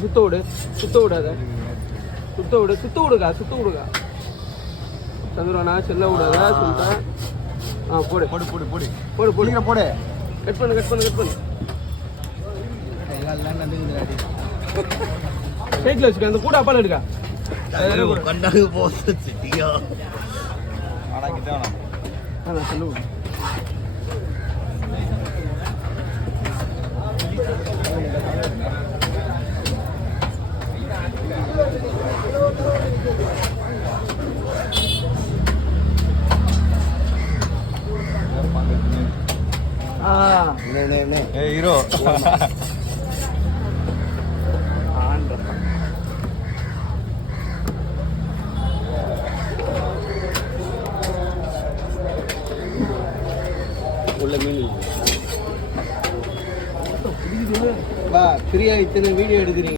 சுத்த விடு, சுத்த விடாத, சுத்த விடு, சுத்த விடுக்கா, சுத்த விடுக்கா. சதுரனா செல்ல விடாத சொல்லிட்டேன். போடு போடு போடு போடு போடு போடு போடு. கட் பண்ணு கட் பண்ணு கட் பண்ணு. கேக்ல வச்சுக்க, அந்த கூட அப்பால எடுக்கா. கண்டாங்க போச்சு சிட்டியா. ஆனா கிட்ட வேணாம். சொல்லுவோம். ஹீரோ உள்ள மீன் ஃப்ரீயா இத்தனை வீடியோ எடுக்கிறீங்க.